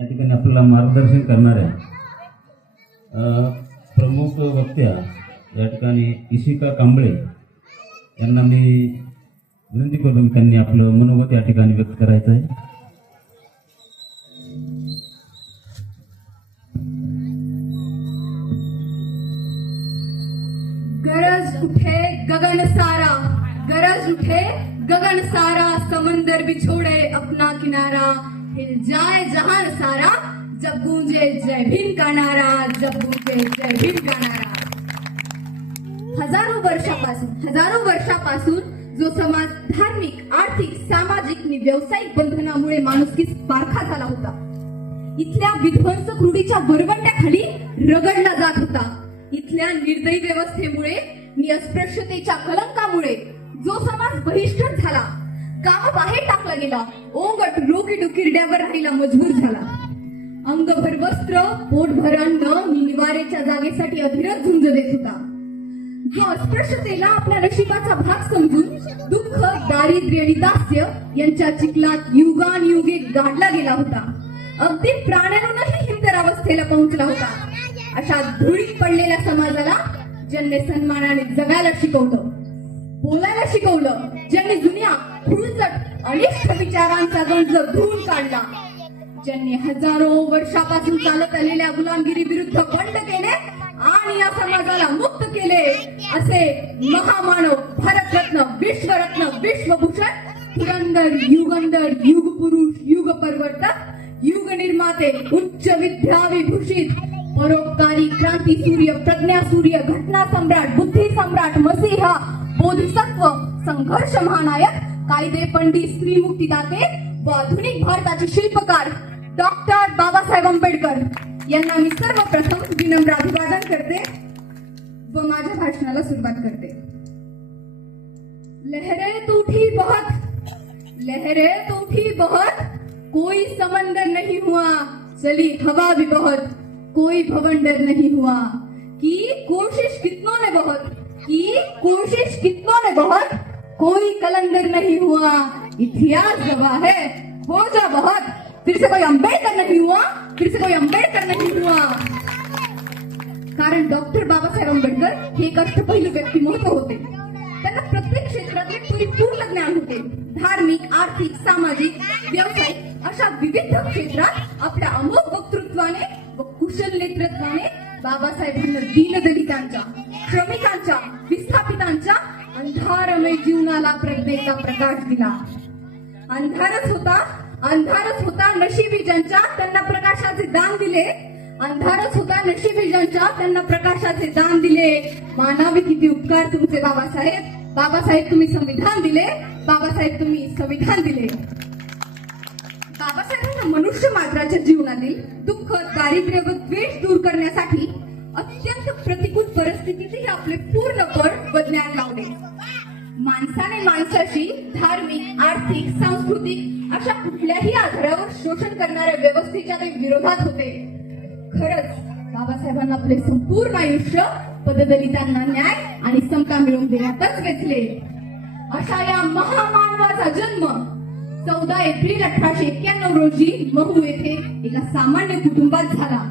या ठिकाणी आपल्याला मार्गदर्शन करणाऱ्या प्रमुख वक्त्या या ठिकाणी इशिका कांबळे यांना मी विनंती करून त्यांनी आपलं मनोगत या ठिकाणी व्यक्त करायचं आहे. गरज उठे गगन सारा, गरज उठे गगन सारा, समंदर भी छोड़े अपना किनारा, हिल जाए जहान सारा, जब गूंजे जय भीम का नारा, जब गूंजे जय भीम का नारा. हजारो वर्षापासून जो समाज धार्मिक, आर्थिक, सामाजिक आणि व्यावसायिक बंधनामुळे माणुसकीस पारखा झाला होता, इथल्या विध्वंसक रूढीच्या वरवंट्याखाली रगडला जात होता. इथल्या निर्दयी व्यवस्थेमुळे आणि अस्पृश्यतेच्या कलंकामुळे जो समाज बहिष्कृत झाला, कामाबाहेर टाकला गेला, ओंगट रोकीडुकिरड्यावर राहायला मजबूर झाला. अंगभर वस्त्र, पोटभर अन्न आणि निवारेच्या जागेसाठी अधिरथ झुंज देत होता. जो अस्पृश्यतेला आपल्या नशिबाचा भाग समजून दुःख, दारिद्र्य आणि दास्य यांच्या चिखलात युगानुयुगे गाडला गेला होता, अगदी प्राण्यांहूनही हिंसर अवस्थेला पोहोचला होता. अशा धुळीत पडलेल्या समाजाला ज्यांनी सन्मानाने जगायला शिकवलं, बोलायला शिकवलं, ज्यांनी जुन्या धूळचट अनिष्ट विचारांचा गंज धुवून काढला, ज्यांनी हजारो वर्षापासून चालत आलेल्या गुलामगिरी विरुद्ध बंड केले आणि या समाजाला मुक्त केले, असे महामानव, भारतरत्न, विश्वरत्न, विश्वभूषण, पुरंदर, युगंधर, युगपुरुष, युग परिवर्तक, युग निर्माते, उच्च विद्या विभूषित, परोपकारी, क्रांती सूर्य, प्रज्ञा सूर्य, घटना सम्राट, बुद्धी सम्राट, मसीहा, बोधिसत्व, संघर्ष महानायक, कायदे पंडित, स्त्री मुक्तीदाते व आधुनिक भारताचे शिल्पकार डॉक्टर बाबासाहेब आंबेडकर यांना मी सर्वप्रथम विनम्र अभिवादन करते व माझ्या भाषणाला सुरुवात करते. लहरें तो उठी बहुत, लहरें तो उठी बहुत, कोई समंदर नहीं हुआ, चली हवा भी बहुत, कोई भवंडर नहीं हुआ, की कोशिश कितनों ने बहुत, की कोशिश कितनों ने बहुत, कोई कलंदर नहीं हुआ, इतिहास गवाह है हो जा बहुत, फिर से कोई अंबेडकर नहीं हुआ, फिर से कोई अंबेडकर नहीं हुआ. कारण डॉक्टर बाबासाहेब आंबेडकर हे एक अष्टपैलू व्यक्तिमत्व होते. त्यांना प्रत्येक क्षेत्रातले परिपूर्ण ज्ञान होते. धार्मिक, आर्थिक, सामाजिक, व्यावसायिक अशा विविध क्षेत्रात आपल्या अमोघ वक्तृत्वाने व कुशल नेतृत्वाने बाबासाहेबांना दीनदलितांच्या, श्रमिकांच्या, विस्थापितांच्या अंधारमय जीवनाला प्रज्ञेचा प्रकाश दिला. अंधारच होता नशिबी ज्यांच्या, त्यांना प्रकाशाचे दान दिले. अंधारच होता नशिबी ज्यांच्या, त्यांना प्रकाशाचे दान दिले. मानावे किती उपकार तुमचे बाबासाहेब. बाबासाहेब तुम्ही संविधान दिले, बाबासाहेब तुम्ही संविधान दिले. बाबासाहेबांना मनुष्य मात्राच्या जीवनातील दुःख, दारिद्र्य व द्वेष दूर करण्यासाठी अत्यंत प्रतिकूल परिस्थितीतही आपले पूर्ण बळ व ज्ञान लावले. माणसाने माणसाशी धार्मिक, आर्थिक, सांस्कृतिक अशा कुठल्याही आधारावर शोषण करणाऱ्या व्यवस्थेच्या ते विरोधात होते. खरंच बाबासाहेबांना आपले संपूर्ण आयुष्य पददलितांना न्याय आणि समता मिळवून देण्यातच वेचले. अशा या महामानवाचा जन्म 14 एप्रिल 1891 रोजी महू येथे एका सामान्य कुटुंबात झाला.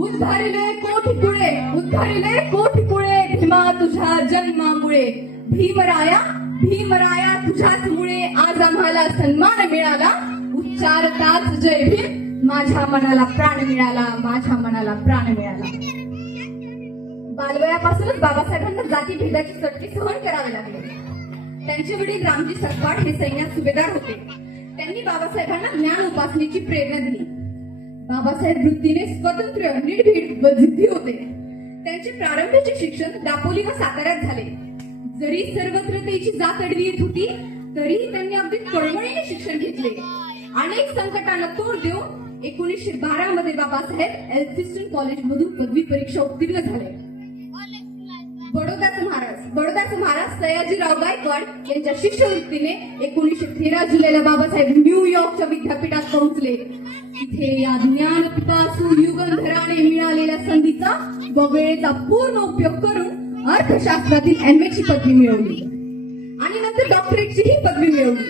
उद्धारिले कोठीपुळे, उद्धारिले कोठीपुळे, भीमा तुझ्या जन्मामुळे, भीमराया तुझ्याच मुळे आज आम्हाला सन्मान मिळाला. उच्चारताच जय भीम, माझ्या मनाला प्राण मिळाला, माझ्या मनाला प्राण मिळाला. बालवयापासूनच बाबासाहेबांना जातीभेदाची चटणी सहन करावे लागले. त्यांचे वडील रामजी सकपाळ हे सैन्यात सुभेदार होते. त्यांनी बाबासाहेबांना ज्ञान उपासनेची प्रेरणा दिली. बाबासाहेब वृत्तीने स्वतंत्र, निर्भीड व जिद्दी होते. त्यांचे प्रारंभीचे शिक्षण दापोली व साताऱ्यात झाले. जरी सर्वत्र त्याची जात अडवी येत होती, तरीही त्यांनी अगदी तळमळीने शिक्षण घेतले. अनेक संकटांना तोंड देऊन 1912 मध्ये बाबासाहेब एल्फिस्टन कॉलेज मधून पदवी परीक्षा उत्तीर्ण झाले. बडोद्याचे महाराज सयाजीराव गायकवाड यांच्या शिष्यवृत्तीने 1913 जुलैला बाबासाहेब न्यूयॉर्कच्या विद्यापीठात पोहोचले. तिथे या ज्ञान पिपासू युगंधराने मिळालेल्या संधीचा व वेळेचा पूर्ण उपयोग करून अर्थशास्त्रातील MA ची पदवी मिळवली आणि नंतर डॉक्टरेटची ही पदवी मिळवली.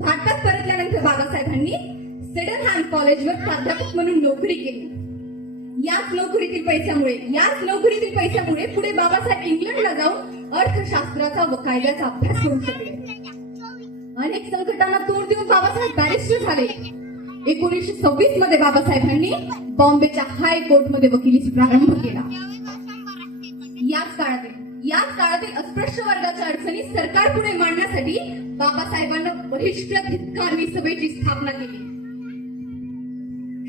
भारतात परतल्यानंतर बाबासाहेबांनी सेडनहॅम कॉलेजवर प्राध्यापक म्हणून नोकरी केली. याच नोकरीतील पैशामुळे पुढे बाबासाहेब इंग्लंडला जाऊन अर्थशास्त्राचा व कायद्याचा अभ्यास करू शकले. अनेक संकटांना तोंड देऊन बाबासाहेब बॅरिस्टर झाले. 1926 मध्ये बाबासाहेबांनी बॉम्बेच्या हायकोर्टमध्ये वकिलीचा प्रारंभ केला. याच काळातील अस्पृश्य वर्गाच्या अडचणी सरकारपुढे मांडण्यासाठी बाबासाहेबांना वरिष्ठ हितकारी सभेची स्थापना केली.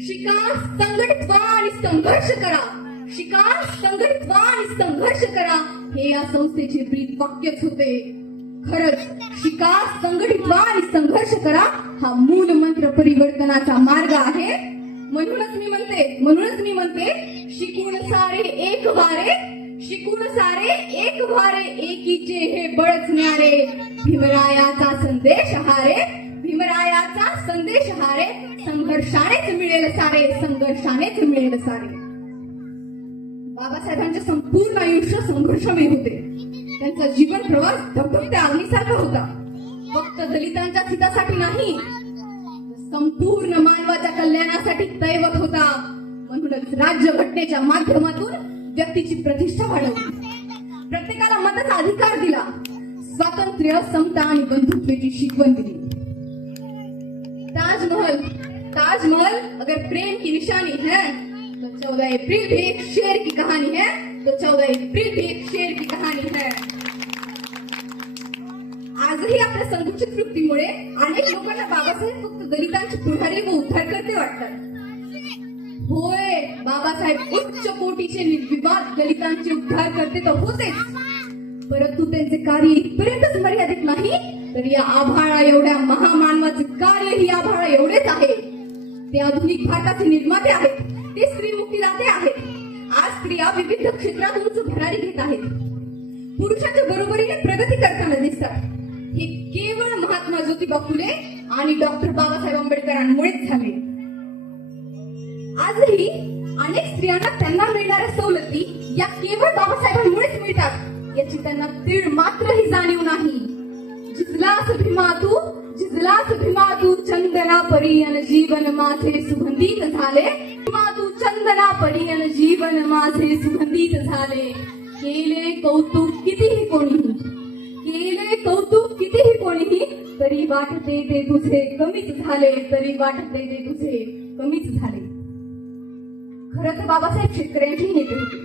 शिका, संघटित व्हा आणि संघर्ष करा. शिका, संघटित व्हा आणि संघर्ष करा हे या संस्थेचे ब्रीद वाक्यच होते. खरंच शिका, संघटित व्हा आणि संघर्ष करा हा मूल मंत्र परिवर्तनाचा मार्ग आहे. म्हणूनच मी म्हणते शिकून सारे एक वारे एकीचे हे बळच न्यारे. भीमरायाचा संदेश हारे संघर्षानेच मिळेल सारे. बाबासाहेबांचे संपूर्ण आयुष्य संघर्षमय होते. त्यांचा जीवन प्रवास धगधगत्या अग्नीसारखा होता. फक्त दलितांच्या हितासाठी नाही, संपूर्ण मानवाच्या कल्याणासाठी दैवत होता. म्हणूनच राज्यघटनेच्या माध्यमातून व्यक्तीची प्रतिष्ठा वाढवली, प्रत्येकाला मताचा अधिकार दिला, स्वातंत्र्य, समता आणि बंधुत्वाची शिकवण दिली. ताजमहल अगर प्रेम की निशानी है तो 14 अप्रैल भी एक शेर की कहानी है. आजही आपल्या संकुचित वृत्तीमुळे अनेक लोकांना बाबासाहेब फक्त दलितांचे पुढारी व उद्धारकर्ते वाटतात. होय, बाबासाहेब उच्च कोटीचे निर्विवाद दलितांचे उद्धारकर्ते तर होतेच, परंतु त्यांचे कार्य इथपर्यंतच मर्यादित नाही, तर या आभाळा एवढ्या महामानवाचे कार्य ही आभाळा एवढेच आहे. ते आधुनिक भारताचे निर्माते आहेत. ते स्त्री मुक्तीदाते आहेत. आज स्त्रिया विविध क्षेत्रात उंच भरारी घेत आहेत. पुरुषांच्या बरोबरीने प्रगती करताना दिसतात. हे केवळ महात्मा ज्योतिबा फुले आणि डॉक्टर बाबासाहेब आंबेडकरांमुळेच झाले. आजही अनेक स्त्रियांना त्यांना मिळणाऱ्या सवलती या केवळ बाबासाहेबांमुळेच मिळतात याची त्यांना तीळ मात्रही जाणीव नाही. जिजलास भीमा तू चंदना परी अन जीवन माझे सुगंधित झाले. तू चंदना परी अन जीवन माझे सुगंधित झाले. केले कौतुक कितीही कोणीही तरी वाटते ते तुझे कमीच झाले. खरं तर बाबासाहेब शेतकऱ्यांचे नेते होते.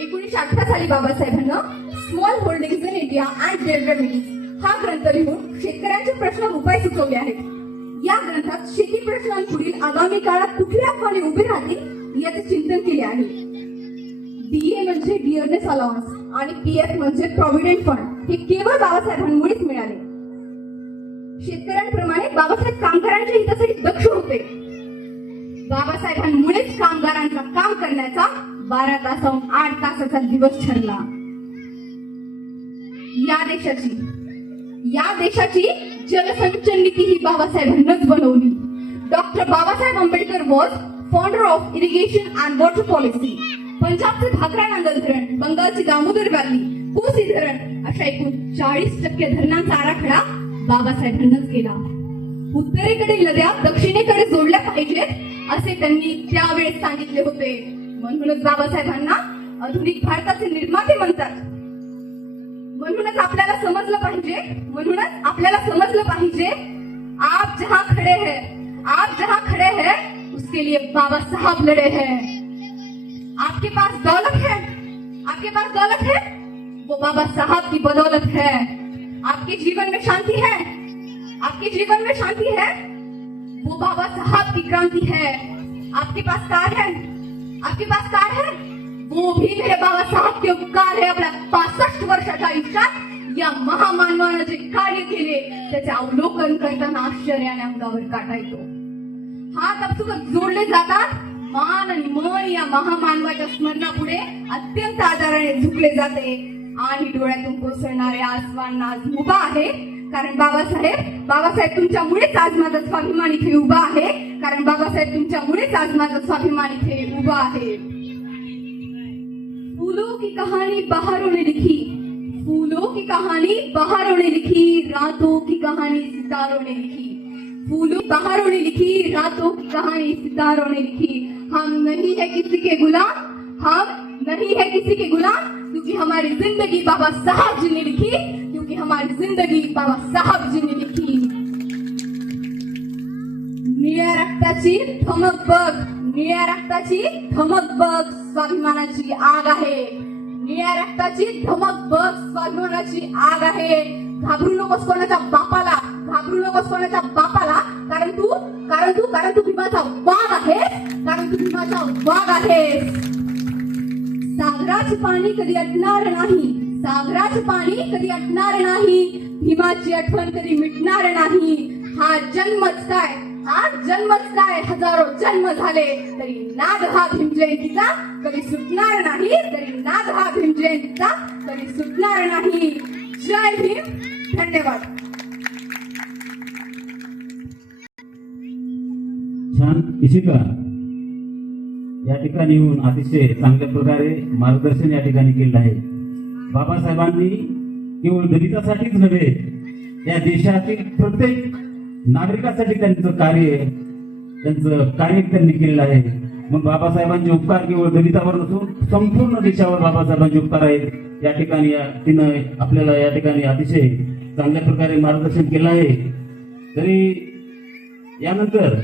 1918 साली बाबासाहेबांना small holdings in India and their remedies हा ग्रंथ लिहून शेतकऱ्यांच्या प्रश्नावर उपाय सुचवले आहेत. या ग्रंथात शेती प्रश्नांपुढील आगामी काळात कुठल्या आव्हाने उभे राहतील याचे चिंतन केले आहे. DA म्हणजे डिअरनेस अलाउन्स आणि PF म्हणजे प्रॉव्हिडंट फंड हे केवळ बाबासाहेबांमुळेच मिळाले. शेतकऱ्यांप्रमाणे बाबासाहेब कामगारांच्या हितासाठी दक्ष होते. बाबासाहेबांमुळेच कामगारांचा काम करण्याचा 12 तासाहून 8 तासाचा दिवस ठरला. या देशाची जलसंचन नीती ही बाबासाहेबांनीच बनवली. Doctor Babasaheb Ambedkar was founder of irrigation and water policy. पंजाबचे भाकरा नांगल धरण, बंगालची दामोदर व्हॅली, कोसी धरण अशा एकूण 40% धरणांचा आराखडा बाबासाहेबांनीच केला. उत्तरेकडील नद्या दक्षिणेकडे जोडल्या पाहिजेत असे त्यांनी त्यावेळेस सांगितले होते. म्हणूनच बाबासाहेबांना आधुनिक भारताचे निर्माते म्हणतात. म्हणूनच आपल्याला समजलं पाहिजे आप जहां खड़े हैं उसके लिए बाबा साहब लड़े हैं. आपके पास दौलत है वो बाबा साहब की बदौलत है. आपके जीवन में शांति है वो बाबा साहब की क्रांति है. आपके पास कार है वो भी मेरे बाबा साहब के उपकार है. आपल्या 65 वर्षाच्या आयुष्यात या महामानवानं जे कार्य केले त्याचे अवलोकन करताना आश्चर्याने अंगावर काटा येतो. हात आपसुकच जोडले जातात. मान आणि मन या महामानवाच्या स्मरणापुढे अत्यंत आदराने झुकले जाते आणि डोळ्यातून कोसळणारे आसवांना आज उभा आहे. कारण बाबासाहेब तुमच्यामुळेच आज माझा स्वाभिमान इथे उभा आहे. फूलों की कहानी बहारों ने लिखी, रातों की कहानी सितारों ने लिखी. फूलों बहारों ने लिखी, रातों की कहानी सितारों ने लिखी। हम नहीं है किसी के गुलाम, हम नहीं है किसी के गुलाम, क्योंकि हमारी जिंदगी बाबा साहब जी ने लिखी, क्योंकि हमारी जिंदगी बाबा साहब जी ने लिखी। निळ्या रक्ताची धमक बघ, निळ्या रक्ताची धमक बघ, स्वाभिमानाची आग आहे। निळ्या रक्ताची धमक बघ, स्वाभिमानाची आग आहे। घाबरू नकोस कोणाच्या बापाला, घाबरू नकोस कोणाच्या बापाला, कारण तू भीमाचा वाघ आहेस, कारण तू भीमाचा वाघ आहेस। सागराचे पाणी कधी अटणार नाही, सागराचे पाणी कधी अटणार नाही, भीमाची आठवण कधी मिटणार नाही। हा जन्मच काय, हा जन्मच काय, हजारो जन्म झाले तरी नाद हा भीम जयंतीचा कधी सुटणार नाही, तरी नाद हा भीम जयंतीचा कधी सुटणार नाही। जय भीम, धन्यवाद। छान इशिका या ठिकाणी येऊन अतिशय चांगल्या प्रकारे मार्गदर्शन या ठिकाणी केलं आहे। बाबासाहेबांनी केवळ दलितासाठीच नव्हे, या देशातील प्रत्येक नागरिकासाठी त्यांचं कार्य त्यांनी केलेलं आहे। मग बाबासाहेबांचे उपकार केवळ दलितावर नसून संपूर्ण देशावर बाबासाहेबांचे उपकार आहेत। या ठिकाणी तिनं आपल्याला या ठिकाणी अतिशय चांगल्या प्रकारे मार्गदर्शन केलं आहे। तरी यानंतर